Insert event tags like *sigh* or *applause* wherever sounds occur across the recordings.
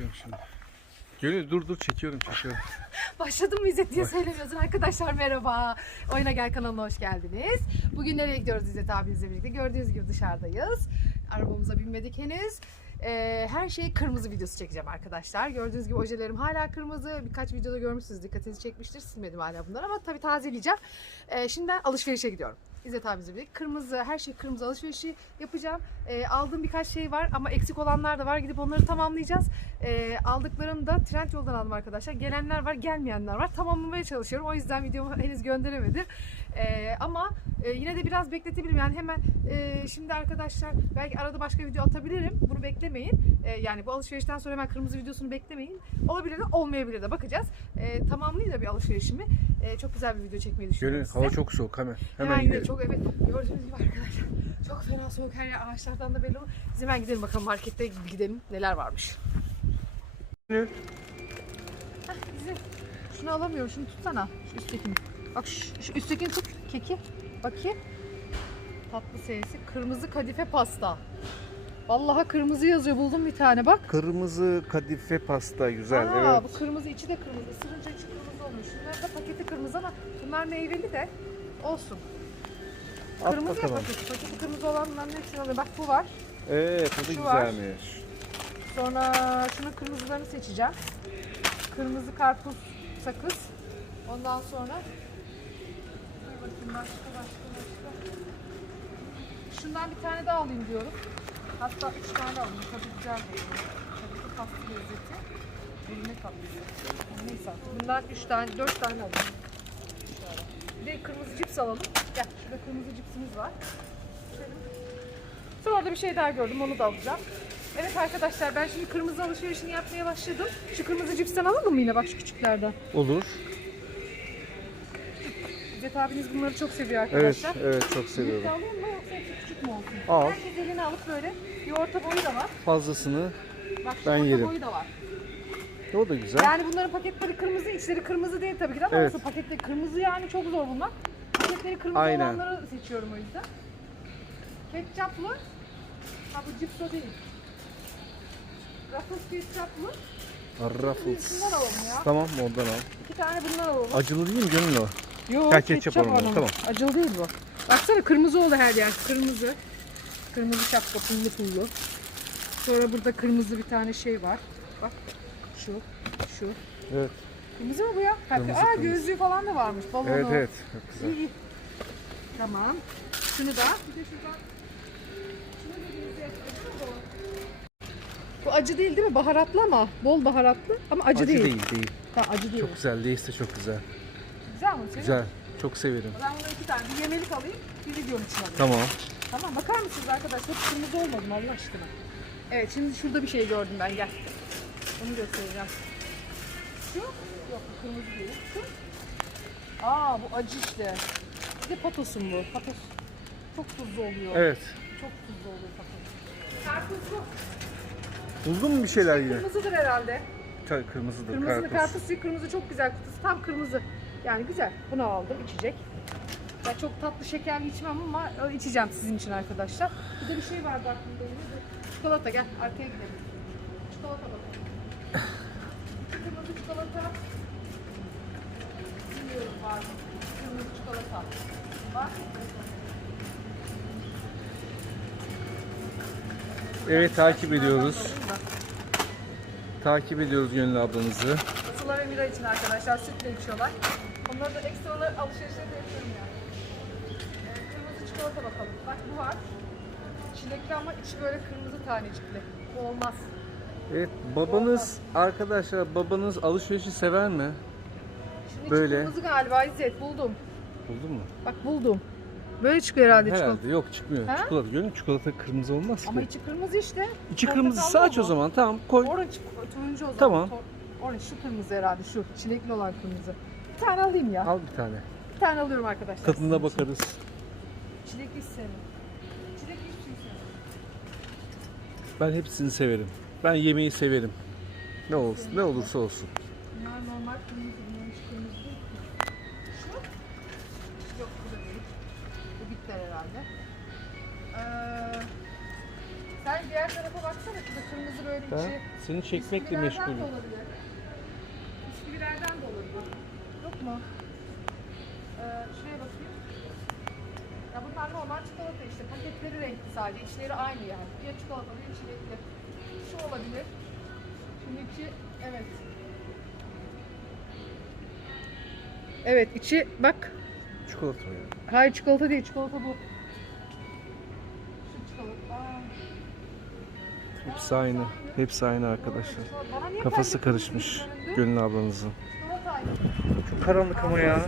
Çekiyorum şimdi. Gönül dur dur çekiyorum çekiyorum. *laughs* Başladım mı İzzet diye söylemiyorsun. Arkadaşlar merhaba. Oyuna Gel kanalına hoş geldiniz. Bugün nereye gidiyoruz İzzet abimizle birlikte? Gördüğünüz gibi dışarıdayız. Arabamıza binmedik henüz. Ee, her şey kırmızı videosu çekeceğim arkadaşlar. Gördüğünüz gibi ojelerim hala kırmızı. Birkaç videoda görmüşsünüz. Dikkatinizi çekmiştir. Silmedim hala bunları ama tabii tazeleyeceğim. Ee, şimdi ben alışverişe gidiyorum. İzzet abimizle birlikte. Kırmızı, her şey kırmızı alışverişi yapacağım. Ee, aldığım birkaç şey var ama eksik olanlar da var. Gidip onları tamamlayacağız. Ee, aldıklarım da trend yoldan aldım arkadaşlar. Gelenler var, gelmeyenler var. Tamamlamaya çalışıyorum. O yüzden videomu *laughs* henüz gönderemedim. Ee, ama e, yine de biraz bekletebilirim. Yani hemen e, şimdi arkadaşlar belki arada başka video atabilirim. Bunu beklemeyin. E, yani bu alışverişten sonra hemen kırmızı videosunu beklemeyin. Olabilir de olmayabilir de bakacağız. E, tamamlayayım da bir alışverişimi. E, çok güzel bir video çekmeyi düşünüyorum Gönül size. hava çok soğuk hemen. Hemen, Hemen gidelim. Çok evet gördüğünüz gibi arkadaşlar. Çok fena soğuk her yer ağaçlardan da belli ama biz hemen gidelim bakalım markette gidelim neler varmış. Gönül. Hah bizim şunu alamıyorum şunu tutsana şu üsttekini. Bak şu, şu üsttekini tut keki. Bakayım. Tatlı serisi kırmızı kadife pasta. Vallahi kırmızı yazıyor buldum bir tane bak. Kırmızı kadife pasta güzel Aa, evet. bu kırmızı içi de kırmızı. Isırınca içi kırmızı olmuş. Şunların da paketi kırmızı ama bunlar meyveli de olsun. At kırmızı ya bakalım. paketi. Paketi kırmızı olanların hepsini alıyorum. Bak bu var. Evet o da Şu var. güzelmiş. Sonra şunun kırmızılarını seçeceğim. Kırmızı karpuz sakız. Ondan sonra Dur bakayım başka başka başka. Şundan bir tane daha alayım diyorum. Hatta üç tane alayım. Tadı güzel değil. Tabii ki tatlı lezzeti. Elime tatlısı. Neyse artık. Bundan üç tane, dört tane. Şöyle. Bir de kırmızı cips alalım. Gel şurada kırmızı cipsimiz var. Sonra da bir şey daha gördüm onu da alacağım. Evet arkadaşlar ben şimdi kırmızı alışverişini yapmaya başladım. Şu kırmızı cipsten alalım mı yine bak şu küçüklerden. Olur. İzzet abiniz bunları çok seviyor Evet arkadaşlar. evet çok Büyük de seviyorum. alayım mı yoksa küçük mü olsun? Al. Herkes eline alıp böyle orta boyu da var. Fazlasını Bak şu Ben orta yerim. boyu da var. o da güzel. Yani bunların paketleri kırmızı, içleri kırmızı değil tabii ki de ama Evet. olsun paketleri kırmızı yani çok zor bulmak. Paketleri kırmızı Aynen. olanları seçiyorum o yüzden. Ketçaplı. Ha bu cips o değil. Ruffles ketçaplı. Ruffles. Alalım ya. Tamam ondan al. İki tane bundan alalım. Acılı değil mi Gönül o? Yok Ha, ketçap onun. tamam. Acılı değil bu. Baksana kırmızı oldu her yer. Kırmızı. Kırmızı şapka pullu pullu. Sonra burada kırmızı bir tane şey var. Bak şu, şu. Evet. Kırmızı mı bu ya? Kırmızı, Aa kırmızı. gözlüğü falan da varmış. Balonu. Evet evet. Çok güzel. İyi iyi. Tamam. Şunu da. Bir de şuradan. Şunu da bir de- Acı mı bu? Bu acı değil değil mi? Baharatlı ama. Bol baharatlı ama acı, Acı değil. değil değil. Ha, acı değil. Çok güzel. Değilse çok güzel. Güzel mi? Senin? Güzel. Çok severim. Ben bunu iki tane. Bir yemelik alayım. Bir videom için alayım. Tamam. Tamam bakar mısınız arkadaşlar? Hep kırmızı olmadı mı Allah aşkına? Evet şimdi şurada bir şey gördüm ben gel. Onu göstereceğim. Şu? Yok bu kırmızı değil. Şu? Aa bu acı işte. Bir de patosun bu. Patos çok tuzlu oluyor. Evet. Çok tuzlu oluyor patos. Karpuzlu. Buldun mu bir şeyler yine? Kırmızıdır herhalde. Çay kırmızıdır. Kırmızı karpuz. karpuz suyu kırmızı çok güzel kutusu. Tam kırmızı. Yani güzel. Bunu aldım içecek. Ben çok tatlı şekerli içmem ama içeceğim sizin için arkadaşlar. Bir de bir şey vardı aklımda. Çikolata gel arkaya gidelim. Çikolata bakalım. Kırmızı çikolata. Bilmiyorum var mı? Kırmızı çikolata. Var mı? Evet takip ediyoruz. Takip ediyoruz Gönül ablanızı. Sıla ve Mira için arkadaşlar sütle içiyorlar. Onları da ekstra olarak alışverişleri de yapıyorum yani. Ee, kırmızı çikolata bakalım. Bak bu var. Çilekli ama içi böyle kırmızı tanecikli. Bu olmaz. Evet babanız arkadaşlar babanız alışverişi sever mi? Şimdi içi Böyle. kırmızı galiba İzzet buldum. Buldun mu? Bak buldum. Böyle çıkıyor herhalde, Herhalde çikolata. yok çıkmıyor. Ha? Çikolata Gönül çikolata kırmızı olmaz Ama ki. içi kırmızı işte. İçi Portakallı kırmızı aç mı? o zaman tamam koy. Orange, turuncu o zaman. Tamam. Tor- Orange şu kırmızı herhalde şu. Çilekli olan kırmızı. Bir tane alayım ya. Al bir tane. Bir tane alıyorum arkadaşlar. Tadına bakarız. Çilekli hiç sevmiyorum. Çilekli şey sevmiyorum. Ben hepsini severim. Ben yemeği severim. Ne olsun, ne olursa olsun. Bunlar normal kırmızı, bunlar hiç kırmızı değil. Şu? Yok bu da değil. Bu bitter herhalde. Ee, sen diğer tarafa baksana. Şurada kırmızı böyle Ben içi. seni çekmekle meşgulüm. olabilir. Bisküvilerden de olabilir. Yok mu? Ee, şuraya bakayım. Ya bunlar normal Paketleri renkli sadece. İçleri aynı yani. Ya çikolatalı ya çilekli. Şu olabilir. Şimdi içi evet. Evet içi bak. Çikolata ya. Hayır çikolata değil. Çikolata bu. Şu çikolata. Aa. Hepsi aynı. Hepsi aynı arkadaşlar. Kafası karışmış? Gönül ablanızın. Çok karanlık ama ya.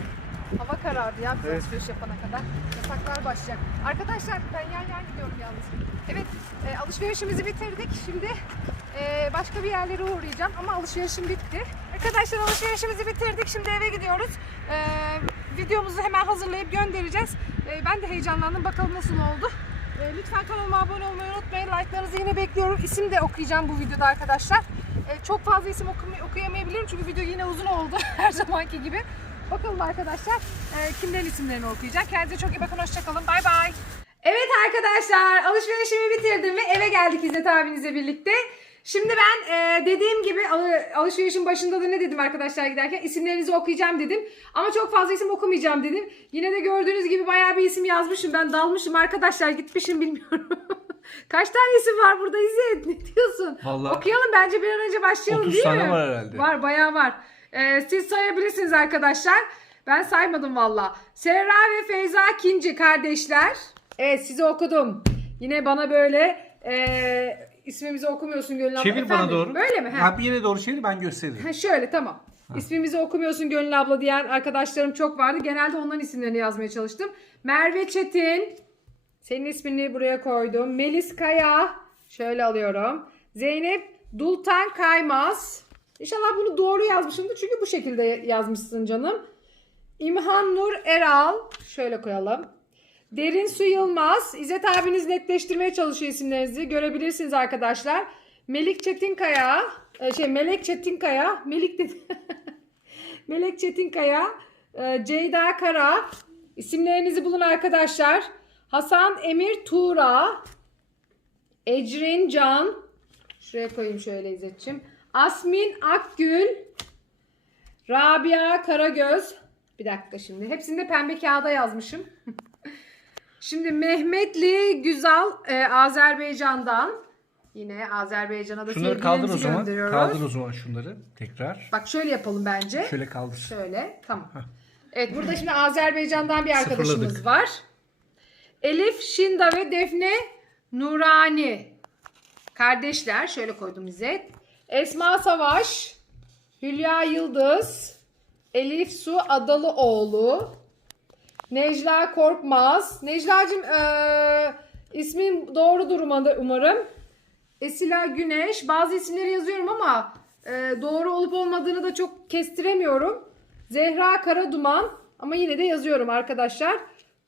Hava karardı ya biz Evet. alışveriş yapana kadar. Yasaklar başlayacak. Arkadaşlar ben yan yan gidiyorum yalnız. Evet e, alışverişimizi bitirdik. Şimdi e, başka bir yerlere uğrayacağım ama alışverişim bitti. Arkadaşlar alışverişimizi bitirdik. Şimdi eve gidiyoruz. E, videomuzu hemen hazırlayıp göndereceğiz. E, ben de heyecanlandım. Bakalım nasıl oldu. E, lütfen kanalıma abone olmayı unutmayın. Like'larınızı yine bekliyorum. İsim de okuyacağım bu videoda arkadaşlar. E, çok fazla isim okuyamayabilirim çünkü video yine uzun oldu *laughs* her zamanki gibi. Bakalım arkadaşlar e, kimlerin isimlerini okuyacak. Kendinize çok iyi bakın. Hoşçakalın. Bay bay. Evet arkadaşlar alışverişimi bitirdim ve eve geldik İzzet abinizle birlikte. Şimdi ben e, dediğim gibi al- alışverişin başında da ne dedim arkadaşlar giderken isimlerinizi okuyacağım dedim. Ama çok fazla isim okumayacağım dedim. Yine de gördüğünüz gibi bayağı bir isim yazmışım. Ben dalmışım arkadaşlar gitmişim bilmiyorum. *laughs* Kaç tane isim var burada İzzet? Ne diyorsun? Vallahi Okuyalım bence bir an önce başlayalım 30 değil tane mi? var herhalde. Var bayağı var. Ee, siz sayabilirsiniz arkadaşlar. Ben saymadım valla. Serra ve Feyza Kinci kardeşler. Evet sizi okudum. Yine bana böyle e, ismimizi okumuyorsun Gönül abla. Çevir bana Efendim, doğru. Böyle mi? Ha. Ha, bir yere doğru çevir ben gösteririm. Ha, şöyle tamam. İsmimizi okumuyorsun Gönül abla diyen arkadaşlarım çok vardı. Genelde onların isimlerini yazmaya çalıştım. Merve Çetin. Senin ismini buraya koydum. Melis Kaya. Şöyle alıyorum. Zeynep Dultan Kaymaz. İnşallah bunu doğru yazmışımdır. Çünkü bu şekilde yazmışsın canım. İmhan Nur Eral. Şöyle koyalım. Derin Su Yılmaz. İzzet abiniz netleştirmeye çalışıyor isimlerinizi. Görebilirsiniz arkadaşlar. Melik Çetinkaya. e, Şey Melek Çetinkaya. Melik dedi. *laughs* Melek Çetinkaya. e, Ceyda Kara. İsimlerinizi bulun arkadaşlar. Hasan Emir Tuğra. Ecrin Can. Şuraya koyayım şöyle İzzet'ciğim. Asmin Akgül. Rabia Karagöz. Bir dakika şimdi. Hepsini de pembe kağıda yazmışım. *laughs* şimdi Mehmetli Güzel e, Azerbaycan'dan. Yine Azerbaycan'a da Şunları kaldır o zaman. Kaldır o zaman şunları tekrar. Bak şöyle yapalım bence. Şöyle kaldır. Şöyle tamam. Evet burada şimdi Azerbaycan'dan bir arkadaşımız Sıfırladık. var. Elif Şinda ve Defne Nurani. Kardeşler şöyle koydum İzzet. Esma Savaş, Hülya Yıldız, Elif Su Adalıoğlu, Necla Korkmaz. Necla'cığım eee ismin doğrudur umarım. Esila Güneş. Bazı isimleri yazıyorum ama e, doğru olup olmadığını da çok kestiremiyorum. Zehra Karaduman ama yine de yazıyorum arkadaşlar.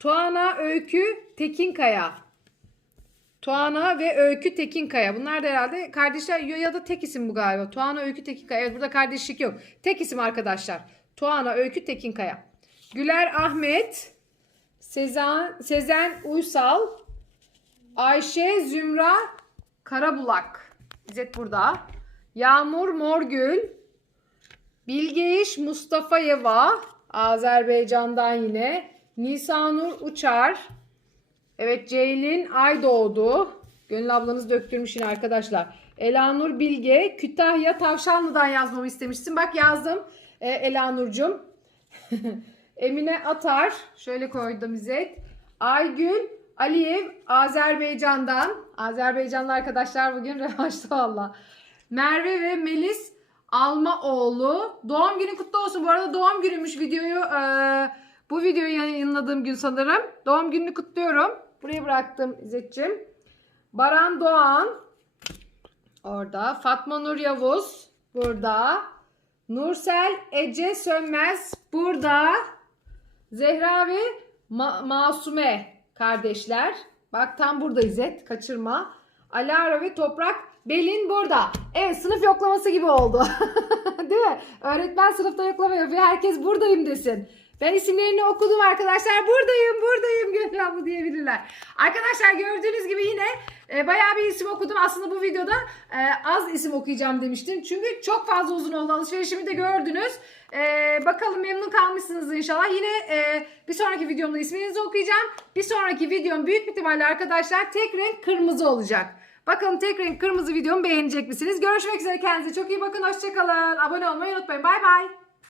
Tuana Öykü Tekinkaya. Tuana ve Öykü Tekinkaya. Bunlar da herhalde kardeşler ya da tek isim bu galiba. Tuana Öykü Tekinkaya. Evet burada kardeşlik yok. Tek isim arkadaşlar. Tuana Öykü Tekinkaya. Güler Ahmet. Sezen, Sezen Uysal. Ayşe Zümra Karabulak. İzzet burada. Yağmur Morgül. Bilgeyiş Mustafayeva. Azerbaycan'dan yine. Nisanur Uçar. Evet Ceylin Aydoğdu. Gönül ablanız döktürmüş yine arkadaşlar. Elanur Bilge. Kütahya Tavşanlı'dan yazmamı istemişsin. Bak yazdım. Ee, Elanur'cum. *laughs* Emine Atar. Şöyle koydum İzzet. Aygül Aliyev Azerbaycan'dan. Azerbaycanlı arkadaşlar bugün *laughs* revaçta valla. Merve ve Melis Almaoğlu. Doğum günü kutlu olsun. Bu arada doğum günüymüş videoyu. eee, bu videoyu yayınladığım gün sanırım. Doğum gününü kutluyorum. Buraya bıraktım İzzet'ciğim. Baran Doğan. Orada. Fatma Nur Yavuz. Burada. Nursel Ece Sönmez. Burada. Zehra ve Ma- Masume kardeşler. Bak tam burada İzzet. Kaçırma. Alara ve Toprak. Belin burada. Evet sınıf yoklaması gibi oldu. *laughs* Değil mi? Öğretmen sınıfta yoklama yapıyor. Herkes buradayım desin. Ben isimlerini okudum arkadaşlar. Buradayım, buradayım Gönül abla diyebilirler. Arkadaşlar gördüğünüz gibi yine e, bayağı bir isim okudum. Aslında bu videoda e, az isim okuyacağım demiştim. Çünkü çok fazla uzun oldu. Alışverişimi de gördünüz. E, bakalım memnun kalmışsınız inşallah. Yine e, bir sonraki videomda isminizi okuyacağım. Bir sonraki videom büyük ihtimalle arkadaşlar tek renk kırmızı olacak. Bakalım tek renk kırmızı videomu beğenecek misiniz? Görüşmek üzere kendinize çok iyi bakın. Hoşçakalın. Abone olmayı unutmayın. Bay bay.